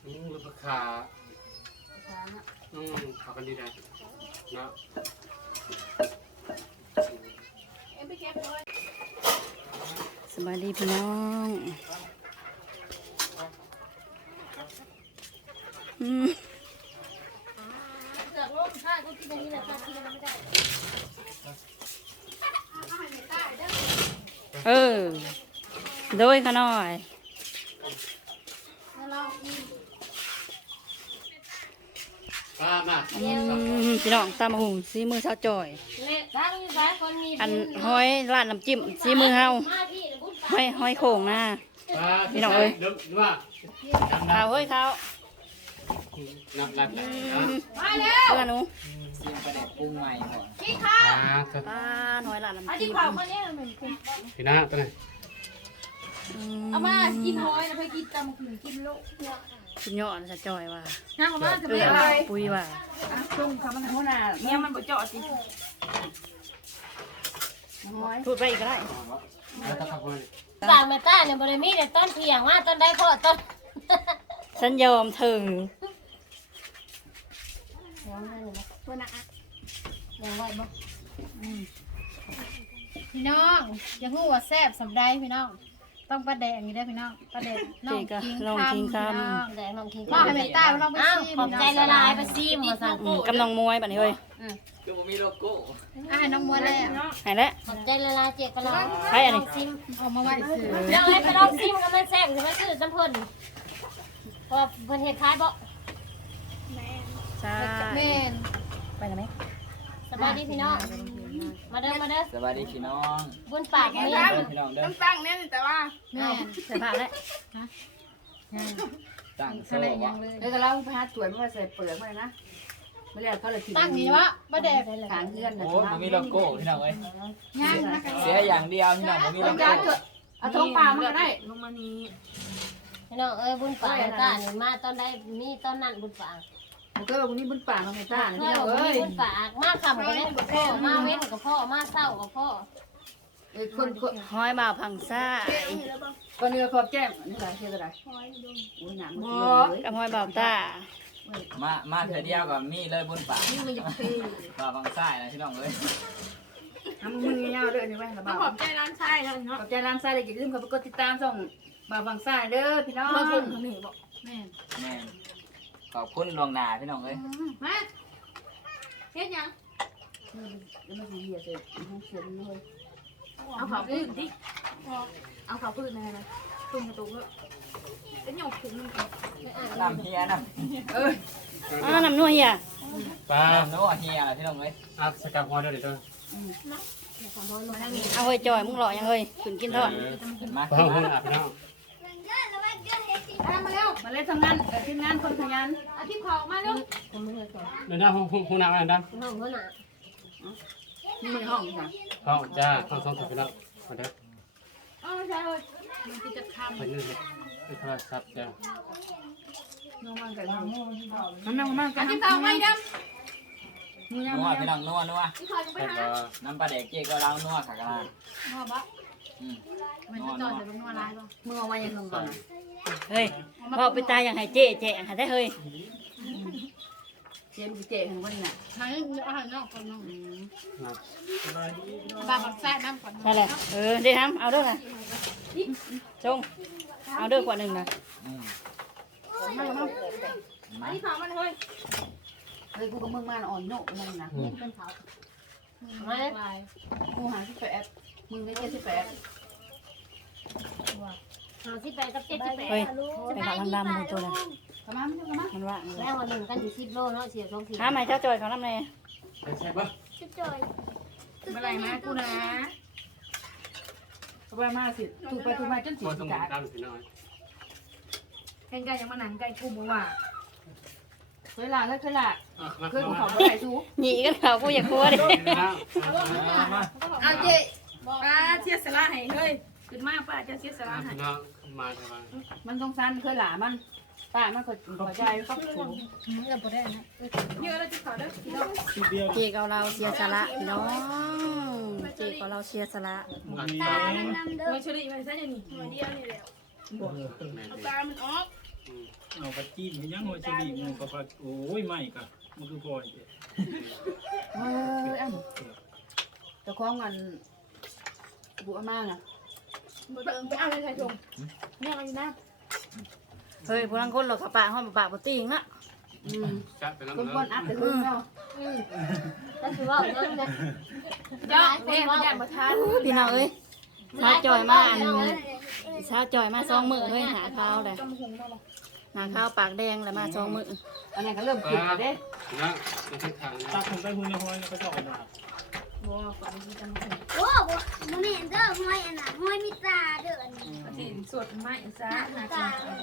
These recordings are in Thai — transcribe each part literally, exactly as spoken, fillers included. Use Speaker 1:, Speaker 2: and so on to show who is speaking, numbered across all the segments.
Speaker 1: อืมลูกขาอืมขากันดีนะเนาะ
Speaker 2: สวัสดีพี่น้องอืมเออโดยขาน้อย
Speaker 1: ป้ามา
Speaker 2: อืมพี่น้องตามหุงซีมือสาวจ่อยอันห้อยร้านน้ำจิ้มซีมือเฮาห้อยห้อยโข่งนะ พี่น้องเอ้ย
Speaker 1: นึกว่าจำได้
Speaker 2: ข้าวเฮ้ยข้าว
Speaker 1: นับรัด
Speaker 2: อื
Speaker 1: นะ
Speaker 2: มเพื่อนหนู
Speaker 3: ซิมประเด็กปรุงใหม่ก่อน
Speaker 1: นะ
Speaker 2: ป้าห้อยร้านน้ำจิ้ม
Speaker 1: พี่น้าตัวไหน
Speaker 2: อืม
Speaker 4: เอามากินหอยแล้วไปกินตำขึงกินโลก
Speaker 2: สุดยอดสาวจ่อยว่ะ
Speaker 4: นั่งเอามาจะ
Speaker 2: เอ
Speaker 4: ไม่
Speaker 2: อ
Speaker 4: อะไร
Speaker 2: ปุ้ยว่ะ
Speaker 4: ช่วงคำมันหัวหน้าเนี่ยมันบ่เจาะสิ
Speaker 2: พูดไปอีกก็ได้
Speaker 1: แล้วตะขับเลย
Speaker 5: ต่างแม่ต้าเนี่ยบริมีแต่ต้นเพียงว่าต้นได้เพราะต้น
Speaker 2: ฉันยอมเธอ
Speaker 5: ยังไงเลยนะ
Speaker 4: หัวหน้า
Speaker 5: ยังไหวบ่
Speaker 4: พี่น้องอย่าหู้ว่าแซ่บสำได้พี่น้องต้องปลาแดงอยู่ได้พี่น้องปลาแดงน้องกินคำพี่น้อง
Speaker 5: แดงน้องคิง
Speaker 4: พ่อให้แม่ต้าพี่น้องไป
Speaker 5: อ้าว
Speaker 4: ซี
Speaker 5: ขอบใจละลายไปซีมมาสั่ง
Speaker 2: อืมกำลังมวยบัดนี้เฮ้ย
Speaker 3: คือผมมีโลโก้
Speaker 4: อ่าน้องมัวแล้ว
Speaker 2: หายแล้ว
Speaker 5: ขอบใจละลายเจ๊ก็ลอง
Speaker 2: ใครอันนี้
Speaker 5: ซิม
Speaker 4: เอามาไว้ซื้อ
Speaker 5: เดี๋ยวให้ไปลองซิมกันมันแซ่บถึงมันซื้อจำเพิ่นเพราะเพิ่นเฮ็ดขายบ่
Speaker 2: ใช่
Speaker 4: แม่น
Speaker 2: ไปแล้วไหม
Speaker 5: สบายดีพี่น้องมาเด้อมาเด้อ
Speaker 3: สวัสดีพี่น้อง
Speaker 5: บุญปากมี
Speaker 3: พี่น้องเด้อ
Speaker 4: ตั้งเนี่ยแต่ว่าแม่น
Speaker 2: ใส่ผ้าแล้ว
Speaker 3: ตั้งโซ่
Speaker 4: อะไร
Speaker 3: บ่
Speaker 4: ยังเลย
Speaker 6: แล้วก็เล่าไปหาสวยมันมาใส่เปลือกมานะไม่ได้เขาเลยกิน
Speaker 4: ตั้งนี่วะปลาแดง
Speaker 6: ขางเพื่อนนะ
Speaker 3: โอ้ผมมีโลโก้พี่น้องเอ้ย
Speaker 4: ย่างนะกัน
Speaker 3: เสียอย่างเดียวพี่น้องผมมีโล
Speaker 6: ต้อง
Speaker 3: โก้
Speaker 6: การเถอะเอาท้องปลามันก็ได้
Speaker 4: ลงมานี้
Speaker 5: พี่น้องเอ้ยบุญปากแม่ต้านี่มาตอนใดมีตอนนั้นบุญปาก
Speaker 6: มันก็วันนี้บุญป่ามาไงต้า
Speaker 5: เพื่
Speaker 6: พี่
Speaker 5: อ
Speaker 6: น้อง
Speaker 5: บ่
Speaker 6: เอ้
Speaker 5: มี
Speaker 6: ย
Speaker 5: บุญปากมาคำก็ได้กับพ่อมาเว้นกับพ่อมาเศร้ากับพ่อ
Speaker 6: เอ้ยคนคน
Speaker 2: ห้อยบ่าวพังซ่า
Speaker 6: คนเนื้อขอบแก้มนี่อะไรเชื่ออะไรโอ้ยหนังมันเลย
Speaker 2: กับห้อยบ่าวตา
Speaker 3: มามาเถื่อเดียวกับมีเลยบนปากปลาบางไส้นะพี่น้องเอ้ย
Speaker 6: ทำมือเงาด้วยนี่ไว้ระบา
Speaker 4: ขอบใจร้านชายแล้วเนาะ
Speaker 6: ขอบใจร้านซ้ายเลยอย่าลืมเขาไปกดติดตามส่งบ่าวบางซ้ายเด้อพี่น้อง
Speaker 4: มาส่งทางนี้บอกแม่น
Speaker 3: แม่นขอบคุณลวงหนาพี่น้องเอ้ย
Speaker 4: มาเฮ็ดยัง
Speaker 6: แล้วมันเหี้ยเสร็จมันเสียเลย
Speaker 4: เอาเขาพื้นดิเอาเขาพื้นนะนะตุ้มกระตุกแล้วเป็นหยกถึง
Speaker 3: น้ำเฮียน้
Speaker 6: เอ้ย
Speaker 2: อ้าน้ำนัวเฮีย
Speaker 1: ป้า
Speaker 3: ำน้ำนัวเฮียอะไรพี่น้องเอ้ย
Speaker 1: อัพสกัดหัวเดี๋ยวเดี๋ยว
Speaker 2: เอาเฮ้ยจอยมึงหล่อยังเฮ้ยขึ้นกินทอด
Speaker 3: เห็นไหม
Speaker 1: ป้าห้องอาบพี่น้อง
Speaker 4: มาเร็ว
Speaker 6: มาเลยทำงานทีมงานคนขยัน
Speaker 4: อาทิตย์เขามาเร็ว
Speaker 5: ผมไม่เคยสอน
Speaker 1: เดี๋ยวนะห้องห้องน้ำอะไรนะ
Speaker 5: น้องเขาหนา
Speaker 6: มือห้องค่ะ
Speaker 1: ห้องจ้าห้องสองสิบพี่น้องมาเด้อ
Speaker 4: เอาใช่เลยมันจะทำ
Speaker 1: ไปนี่เลยไปโทรศัพท์จ้า
Speaker 6: น้องมันกันน้องน้องมันกั
Speaker 4: อาน ทิตย์เขาไม่ด
Speaker 6: มือ
Speaker 3: นัวพี่น้องนัวนัว
Speaker 4: ำที่เขาจะไป
Speaker 1: แล้ว
Speaker 4: หา
Speaker 1: ก็
Speaker 3: น้ำปลาแดกเจ๊ก็เล้านัวขากระลา
Speaker 4: พ่อบ้า
Speaker 3: อืม
Speaker 4: มัน
Speaker 3: นั
Speaker 4: จะ
Speaker 3: ว
Speaker 4: จอ
Speaker 3: นั
Speaker 4: ด
Speaker 3: ว
Speaker 4: แต่เป็นวันไรบ้าง
Speaker 6: มือเอาไว้ยังลงก่อน
Speaker 2: เฮ้ยพ่อไปตายอย่างไห้เจ๊แจ๊หาได้เฮ้ย
Speaker 6: เจมส์เจ๊ของวันน่ะ
Speaker 4: ทางอาหารนอกคนน้อง
Speaker 1: นะ
Speaker 4: บาบักแซ่น้ำก่อน
Speaker 2: ใช่แหละเออได้ทำเอาเด้อค่ะจงเอาเด้อกว่าหนึ่งนะ
Speaker 3: อืม
Speaker 6: มามา
Speaker 3: เห็นไหม
Speaker 4: ที่เขามันเฮ้ย
Speaker 6: เฮ้ยกูกับมึงมาอ่อนโน่มึงนะ
Speaker 5: เป็นเขามาเลย
Speaker 6: กูหาที่แปดมึงไม่เจ็ดสิบแปด
Speaker 5: หาสิบแปดกับเจ็ดสิบแปด
Speaker 2: เฮ้ยไปขอทางดำมือตัวน่ะ
Speaker 6: ทำไมไม่ทำไม
Speaker 2: มันว่างเลย
Speaker 5: แล้ววันหนึ่งกันอยู่สิบโลเนาะเสียสองสี่
Speaker 2: หาไหมเจ้าจอยเขาน้ำเลย
Speaker 1: ไปแช่บ้าง
Speaker 6: เมื่อไรมากูนะเอาไปมาสิถูกไปถูกมาจนสิ
Speaker 1: คนต้อง
Speaker 6: จ่า
Speaker 1: ตามพี่น้อง
Speaker 6: แข่งกันยังมาหนังไก่กูบอกว่าเคยละเคยละ
Speaker 1: อ่ะมา
Speaker 6: เคยกู
Speaker 1: ข
Speaker 6: ข
Speaker 1: อ
Speaker 6: อไปไหนซู
Speaker 2: หนีกันเขากูอยากกลัวดิ
Speaker 1: พี่น้อง
Speaker 3: มามา
Speaker 6: เอาเจ๊
Speaker 4: ป้าเสียสละให้เฮ้ยขึ้นมาป้าจะเสียสละให้
Speaker 1: พี่น้องมาใช่ไหม
Speaker 6: มันต้องสั้นเคยหลามันป้ามันก็ขอใจก็ถูก
Speaker 4: เงินบ่ได้นะเยอะแล้วที่เขาเด้อพี่น้อง
Speaker 2: เจ๊กับเราเสียสละพี่น้องเจ๊กับเราเสียสละ
Speaker 1: มาตาม
Speaker 4: ไม่เฉลี่ยไม่ใช่ยังนี่หน่วยเดียวนี่แหละเอาตามันออก
Speaker 7: เอากระจิ้มให้ยังหัวเฉลี่ยมันก็พัดโอ้ยไม่กะมันคือพลอยเด้
Speaker 6: เอออันเจ้าของอันบุอามาอ่ะบ่เติมไปเอาเลยใส่ถุงเนี่ยเอาอยู่นะ
Speaker 2: เฮ้ยพลังคนเราขับปะห้องปะปะติงนะ
Speaker 6: อืม
Speaker 1: จัดไปแล้ว
Speaker 6: คน
Speaker 1: เน
Speaker 6: คน
Speaker 1: อะ
Speaker 6: อัพแต่ถุงเนาะ
Speaker 5: อืมก็คือว่าเรื่องเนี่ย
Speaker 6: ยอดแม่มันอยากมาทาน
Speaker 2: พี่น้องเอ้ยชาจอยมาอันชาจอยมาสองมือเฮ้ยหาข้าวเลยหาข้าวปากแดงแล้วมาสองมือ
Speaker 6: อันนั้นก็เริ่มขึ้นแล้วเด้
Speaker 1: นะในทิศทางนะ
Speaker 7: ตักผมไปหุ่นในห้อยก็จะออกมา
Speaker 6: บ่ฝันที่จะมาถึง
Speaker 8: โอ้โหมันเห็นเด้อห้อยอันน่ะห้อยมีตาเด้ออันนี้
Speaker 6: สิสวดไม้ซะหา
Speaker 8: ตา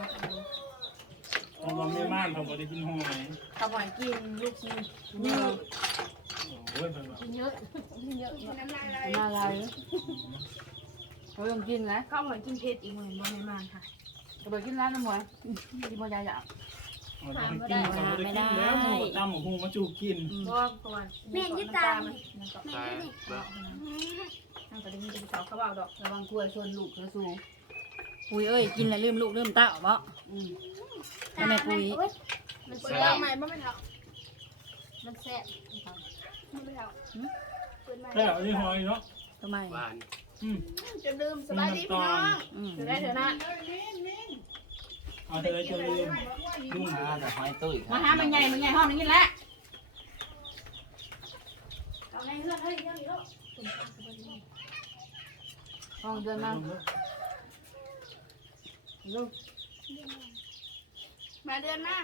Speaker 7: ผมว่าไม่ม่านผมก็ได้กินห้อย
Speaker 6: ข้าวหวานกินลูกชิ้น
Speaker 2: นี่
Speaker 7: โอ้ยเป็นแบบ
Speaker 5: เยอะเยอะ
Speaker 8: น้ำลายไหล
Speaker 6: มาอะไรเขาลองกินนะข้าวหวานกินเผ็ดอีกเหมือนบ่ไม่มากค่ะจะไปกินร้านน้ำหวานกินบ่ยายอยาก
Speaker 7: เอาไปกินเขาไม่ได้กินแล้วหมูตั้มหมูมาจูบกิน
Speaker 6: บ่ก่อน
Speaker 8: เมียนยี่ตา
Speaker 6: มัน
Speaker 8: เมียน
Speaker 1: ตาย
Speaker 8: ยี่นี่
Speaker 1: นะ
Speaker 6: นั่นก็ได้ยินเป็นสาวเขาบอกดอกระวังกล้วยชนลูกกระสู
Speaker 2: ปุยเอ้ยกินแล้วลืมลูกลืมเต้าบ่
Speaker 6: อืม
Speaker 2: ทำไมปุย
Speaker 5: มัน
Speaker 8: เปิ
Speaker 5: แซ่
Speaker 8: ด
Speaker 5: บ
Speaker 8: ใหม่บ่ไม่เท่า
Speaker 5: มันแซ่บ
Speaker 8: บ่ไม่เท่าเปิดใหม่
Speaker 7: แค่เอาที่ห้อยเนาะ
Speaker 2: ทำไม
Speaker 1: หวาน
Speaker 7: อืม
Speaker 8: จะลืมสบายดีพี่น้อง
Speaker 2: อืม
Speaker 6: เดี๋ยวได้เถอะนะ
Speaker 7: เอาแต่ละจะลืมลืม
Speaker 3: มาแต่หอยตุ้ย
Speaker 6: มาหามันใหญ่มันใหญ่ห้องนี้แหละ
Speaker 8: เอาในเฮือนเฮ้ยเดี๋ยวนี้ลูก
Speaker 6: ห้องเดินมาลูก
Speaker 8: มาเดือนมา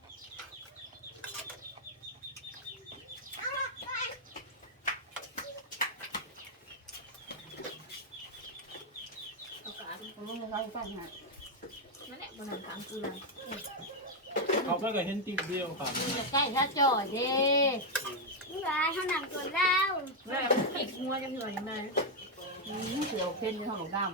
Speaker 6: ลูกเขาฟังฮะนั่นแหละมันถามกูเลย
Speaker 7: เขาก็เห็นติ๊กเดียวครับ
Speaker 5: จะใกล้ถ้าจ่อยเด้
Speaker 8: ลูกหลานเฮานั่งตัวแล้ว
Speaker 6: แม่มันติดงัวจังเลยแม่เสือเพ่นในห้องดำ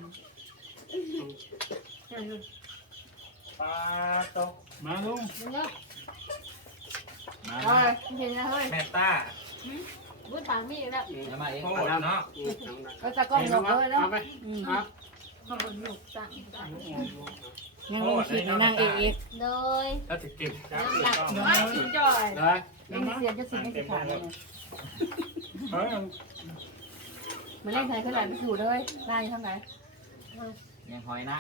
Speaker 7: ปลาตกมาลุง
Speaker 5: เนาะ
Speaker 3: มา
Speaker 6: เฮ้ยเห็นนะเฮ้ย
Speaker 3: แม่ต้า
Speaker 5: บุญปากมีแล้ว
Speaker 3: จะมาเอง
Speaker 1: โคตรเนาะ
Speaker 6: ก็จะก้มลงเลยเนาะ
Speaker 1: เอาไป
Speaker 2: อืม
Speaker 1: เอา
Speaker 6: ห้องบนลูกสั่ง
Speaker 2: ยังลงขีดนั่งเอก
Speaker 5: โดย
Speaker 1: ถ้าจะกิน
Speaker 6: ไม่จ่อย
Speaker 1: ได้
Speaker 6: ยังเสียจะสิ่งไม่ขาดเลย
Speaker 7: เฮ้ย
Speaker 6: มันเล่นใครขนาดไปสู่เลยได้เท่าไหร่
Speaker 3: ยังหอยนะ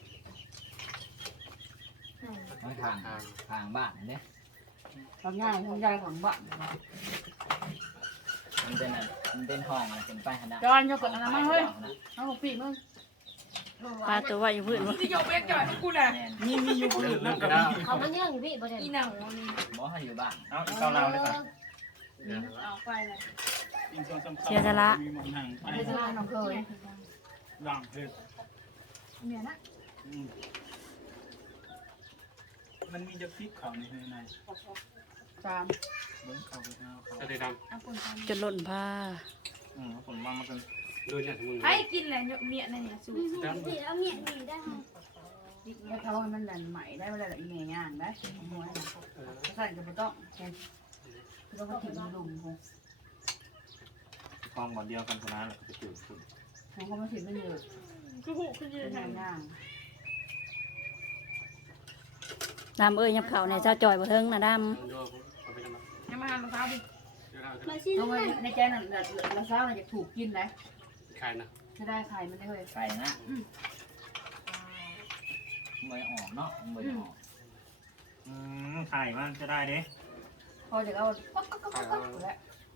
Speaker 3: หอยทางทางบ้านเนี่ย
Speaker 6: ทำง่ายทำใหญ่ของบ้าน
Speaker 3: มันเป็นมันเป็นห้องมันเป็นป้ายขนาด
Speaker 6: จอนยกกดอะไรมาเฮ้ยเอาปีมึง
Speaker 2: ปลาตัวว่าอยู่พื้นบ่
Speaker 6: ที่ยกเว้นจ่อยให้กูน่ะ
Speaker 7: มีมีอยู่คนอื่นนะกับ
Speaker 5: เขามันเยื่องอยู่พี่บ่ได้
Speaker 6: อีหนัง
Speaker 3: บ่ให้อยู่บ้าน
Speaker 7: เอาอีกเก้าเราเลยป่ะ
Speaker 6: เอาไปเลย
Speaker 7: อีกสองสามมีมันห่างไป
Speaker 6: ไปจะลาน้องเคย
Speaker 7: ด่างเพชร
Speaker 6: เนี่ยนะ
Speaker 7: มันมีจะพริกเขาในใน
Speaker 6: สาม
Speaker 7: เบิ้งเขาไปเอาเขา
Speaker 1: จะได้ดำ
Speaker 2: จนหล่นผ้า
Speaker 7: อืมผมวางมาเป็น
Speaker 1: ดูเนี่ยมึง
Speaker 6: ไอ้กินแหละเมียนั่นเนี่ยสู
Speaker 1: ดำ
Speaker 8: เดี๋ยวเอาเมียนนี่ได้ห้อง
Speaker 6: แล้วเขาให้มันดันใหม่ได้เวลาอีเมย์ย่างได้มวยใส่ก็ไม่ต้องเราก็ถึงลุงคง
Speaker 7: คลองบ่อเดียวกันคนนั้นแหละก็จะตื่นขึ้น
Speaker 6: เขาก็ไม่ถึงไม่เยอะก็หูขึ้นเยอะย่างย่าง
Speaker 2: ดำเอ้ยยับเข่าในเจ้าจอยบ่เทิงนะด
Speaker 1: ดูเอาไปทำไม
Speaker 6: ยังมาหันรองเท้าดิ
Speaker 8: มาสิ
Speaker 6: เอาไว้ในใจนั่นเราเช้าเราจะถูกกินนะ
Speaker 1: ใครนะ
Speaker 6: จะได้ไข่มันได้เลย
Speaker 3: ไก่นะไม่ออกเนาะไม่ออก
Speaker 7: อืมไข่มันจะได้เด้
Speaker 6: พอจะเอาป๊อกป๊อกป๊อกป๊อกแล้ว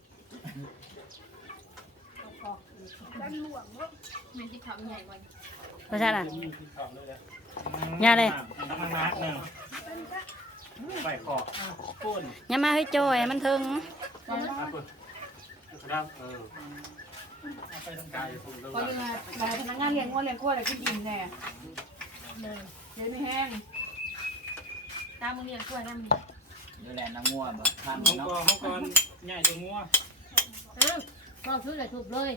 Speaker 8: ดันหลวงบ่
Speaker 6: มันที่เขาใหญ่กว่า
Speaker 2: ำเพราะฉะนั้น
Speaker 7: มีพริกเขาเลยแหละ
Speaker 2: ย่าเลย
Speaker 7: น้ำมันนัดหนึ่งใบขอบปุ้น
Speaker 2: อย่ามาให้จอยมันเทิง
Speaker 1: เอาไปดำเออ
Speaker 7: เอาไปทำ
Speaker 1: กา
Speaker 7: การ
Speaker 1: ยคงต้อง
Speaker 6: พอยังไงแต่พนักงานเลี้ยงวัวเลี้ยงกล้วยอะไรขึ้นดินแน่เจ๊ไม่แห้งตามมึงเลี้ยงกล้วยนั่นมี
Speaker 3: ดูแลน้ำงัวแบบทำ
Speaker 7: เขา
Speaker 3: เนาะ
Speaker 7: ก็เขาก่อนใหญ่ตัวงัว
Speaker 5: เออก็ซื้อเลยถูกเลย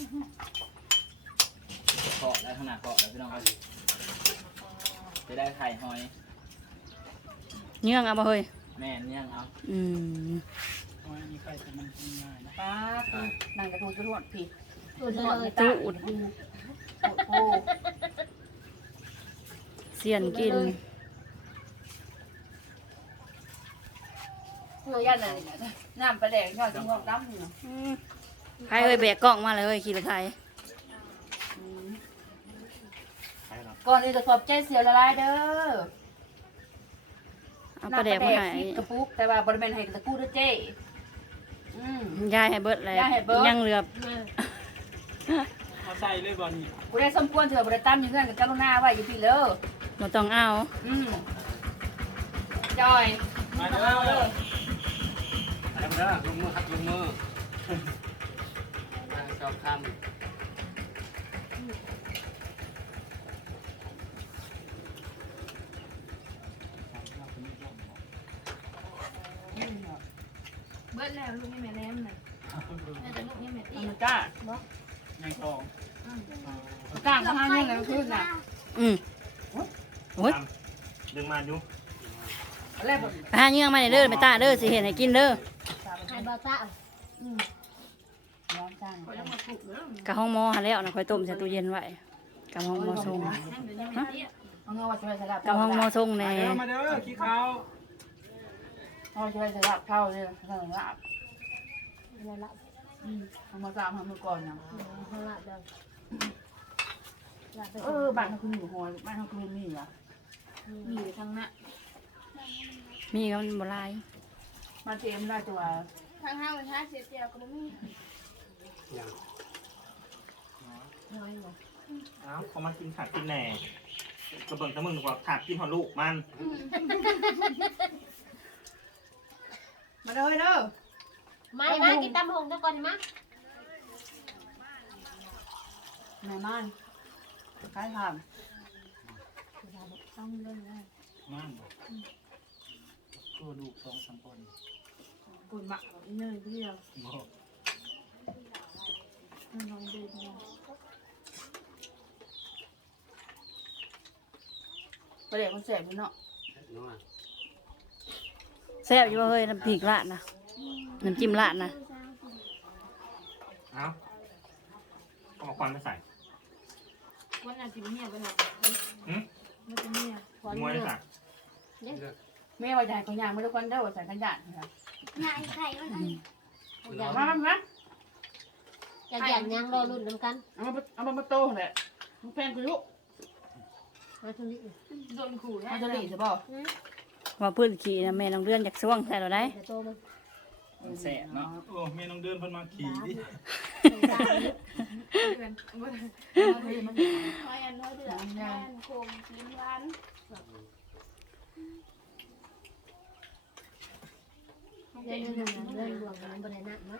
Speaker 3: เคาะแล้วขนาดเคาะแล้วพี่น้องจะได้ไข่หอย
Speaker 2: เยื่องเอาบ่เฮ้ย
Speaker 3: แม่เนี่ยเอา
Speaker 2: อืม
Speaker 7: เอาอันนี้ไข่แต่มันกินง่ายนะ
Speaker 6: ป้านั่งกระทูกระทวดพี่
Speaker 5: ถูกเลย
Speaker 6: จูดโอ้โห
Speaker 2: เสียนกิน
Speaker 6: ตัวยันเลยน้ำปลาแดกยอดจิ้งจอกดำนี่
Speaker 2: อืมใครเอ้ยแบกกล้องมาเลยเฮ้ยขี่รถไถ
Speaker 6: ก่อนอื่นจะขอบใจเสียวละลายเด้อ
Speaker 2: เอาปลาแดกมาให้
Speaker 6: สิบกระปุกแต่ว่าบริเวณให้ตะกู้ด้วยเจ้อืม
Speaker 2: ยายให้เบิดเลย
Speaker 6: ยายให้เบิด
Speaker 2: ยังเหลือ
Speaker 7: เอาใส่เลยบอลนี่
Speaker 6: กูได้สมควรเถอะบริตั้มอยู่เงื่อนกับกรุณาไว้อยู่พี่เลย
Speaker 2: บ่ต้องเอา
Speaker 6: อืมจอย
Speaker 7: มาเด้อ
Speaker 1: อะไรมาเด้อลงมือครับลงมือมาสอบคำ
Speaker 6: เบิดแล้วลูกนี่แม่แนมน่ะน่าจะลูกนี่แม่ตี
Speaker 7: มันกล้ายังทอง
Speaker 6: กลางก็ห้าเงื่อนแล้วขึ้นน่ะ
Speaker 2: อืมโอ้ย
Speaker 7: ดึงมาดู
Speaker 6: อะไรแบบ
Speaker 2: ไปหาเยื่อมาให้เด้อไปตาเด้อสิเห็นให้กินเด้อ
Speaker 5: ให้บ่ตา
Speaker 6: ร้อนจัง
Speaker 2: กะห้องหมอหาแล้วนะค่อยต้มใส่ตู้เย็นไว้กะห้องหมอส่ง
Speaker 6: เอาเงาว่าจะไปสลับ
Speaker 2: กะห้องหมอส่งแน่
Speaker 7: มาเด้อมาเด้อขี้เขา
Speaker 6: เอาจะไปสลับเข้าเลยสลับลาบ
Speaker 5: อะไรละ
Speaker 6: เอามาสามทำมือก่อนนะ
Speaker 5: ข้างละเด้อละไป
Speaker 6: เออบ้านเขาคืออยู่หอยบ้านเขาคือมีเหรอมีอยู่ทางนั้น
Speaker 2: มีก็มันบ่หลาย
Speaker 6: มาเตรียมได้ตัว
Speaker 8: ทางห้างมันช้าเสียเจียวก็บ่มี
Speaker 1: อย่าง
Speaker 7: เอาเขามากินขาดกินแหน่กระเบื้องตะมึงกว่าขาดกินหอลูกมัน
Speaker 6: มาเด้อเด้อ
Speaker 5: ไม่มากินตำหงทุกคนมา
Speaker 6: แม่ม่านใครท
Speaker 5: ต้องเรื่องนะ
Speaker 7: มันก็ลูกสองสามคน
Speaker 6: ำปุ่นหมักเนยเดียว
Speaker 7: บอก
Speaker 6: น้องเด็กเนี่ยประเดี๋ยวมันแสบอยู่เนาะ
Speaker 1: นัว
Speaker 2: แซ่บอยู่บ่เฮ้ยน้ำพริกราดนะน้ำจิ้มราดนะ
Speaker 7: เอาเอามาควันไปใส่
Speaker 6: วันนั้นจิมเมียกันเนาะ
Speaker 7: หืม
Speaker 6: มันจะเมีย
Speaker 7: มวยใส่
Speaker 6: แม่ว่าจะให้คนยางไม่ได้คนเด้อใส่ขยะค่ะ
Speaker 8: นายไข่มันอันนี้
Speaker 6: มามามา
Speaker 5: จะหยันยังรอรุ่นนำกัน
Speaker 6: เอามาเอามาโตแหละมันแพงกูยุ
Speaker 5: มาทุนี้
Speaker 6: โดนขู่มันจะหลีใช่ป่ะ
Speaker 2: ว่าพื้นขี่นะแม่น้องเดือนอยากส่วงใส่เราได้
Speaker 5: จะโตมัน
Speaker 3: มันแสบเนาะ
Speaker 7: โอ้เมน้องเดินเพิ่นมาขี่ดิ
Speaker 8: หอยอันน้อยเดือดแม่นโคมกินหวาน
Speaker 5: เรื่องเรื่องเรื่องรวมกันบริณะมั้ย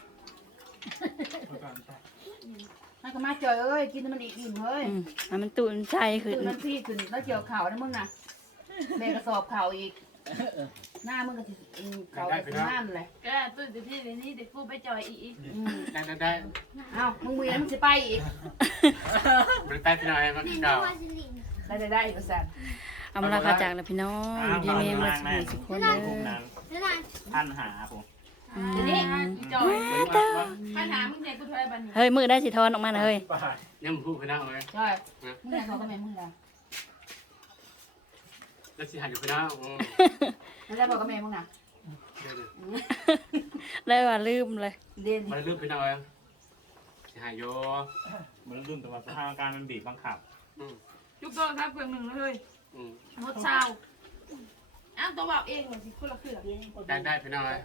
Speaker 6: ให้เขามาเจอเอ้ยกินมันอีกอิ่มเฮ้ย
Speaker 2: อืมให้มันตุนใจขึ้น
Speaker 6: ตื่นน้ำพี่ขึ้นแล้วเกี่ยวเข่านะมึงน่ะแม่กระสอบเข่าอีกหน้ามึงก็เข่าเป็นนั่นเลย
Speaker 4: ก็ตื่นที่นี่นี่เด็กกูไปจอยอีก
Speaker 1: ได้ได้ได้
Speaker 6: เอ้ามึงมีแล้วมึงจะไปอีก
Speaker 1: มันใต้พี่น้อยมัน
Speaker 8: นี่
Speaker 1: เก่า
Speaker 8: ว่าสิลิน
Speaker 6: ได้ได้ได้อีกสัน
Speaker 2: เอามาลาคาจากแล้วพี่น้องดีเมงมาสุขสุขคนเด้
Speaker 7: พวก
Speaker 2: อ
Speaker 7: นั้น
Speaker 8: แล้วนาย
Speaker 7: ท่านหาผม
Speaker 2: อืม
Speaker 6: นี่
Speaker 4: จอยปัญหามึงเนี่ยกูเท่าไรบันนี้
Speaker 2: เฮ้ยมือได้สิทอนออกมานะเฮ้ย
Speaker 1: ยังพูดพี่น้องเลย
Speaker 6: ใช่มึงอยากบอกกับแม่มึงนะ
Speaker 1: แล้วสิหันอยู่พี่น้อง
Speaker 6: นั่นแหละบอกกับแม่มึงนะ
Speaker 1: เดี๋ยว
Speaker 2: ได้ว่าลืมเลย
Speaker 6: เด่น
Speaker 1: มันลืมพี่น้องเลยสิหายโย
Speaker 7: มันลืมแต่ว่าสถานการณ์มันบีบบังคับ
Speaker 4: ยุกโตครับเพื่อนหนึ่งเลย
Speaker 1: อืม
Speaker 4: หมดเช้าอ้าวตัวบอกเองเหมือนสิคนละเครื่อง
Speaker 1: ได้ได้พี่น้องเลย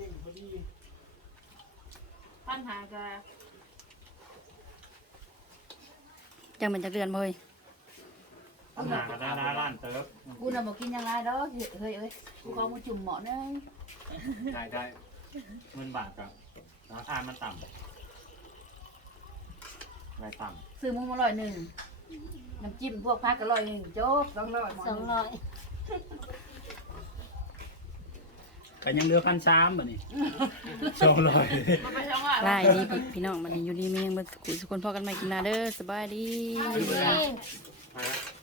Speaker 4: ปัญหาก็
Speaker 2: จังมันจะเดือนบ่เฮ้ย
Speaker 7: ปัญหาก็ได้ร้านเติร์ฟ
Speaker 6: กูน่ะบอกกินยังไงดอกเฮ้ยเอ้ยกูขอมาจุ่มหมอนึง
Speaker 1: ได้ได้
Speaker 7: เงินบาทกับราคามันต่ำรายต่
Speaker 6: ซื้อมึงมาร้อยหนึ่งน้ำจิ้มพวกพักก็ร้อยหนึ่งโจ๊กสองร้อยหมอ
Speaker 5: สอง
Speaker 6: นึง
Speaker 5: ร้อย
Speaker 7: ำก็ยังเหลือพันสามบ่นี่สองร้อย
Speaker 4: มันไปช่องว่า
Speaker 2: ไล่ดีพี่พี่น้องมันอยู่ดีเมงมาสุขสุขคนพอกันใหม่กินนาเด้อสบายดี
Speaker 5: เอ้ย
Speaker 1: มา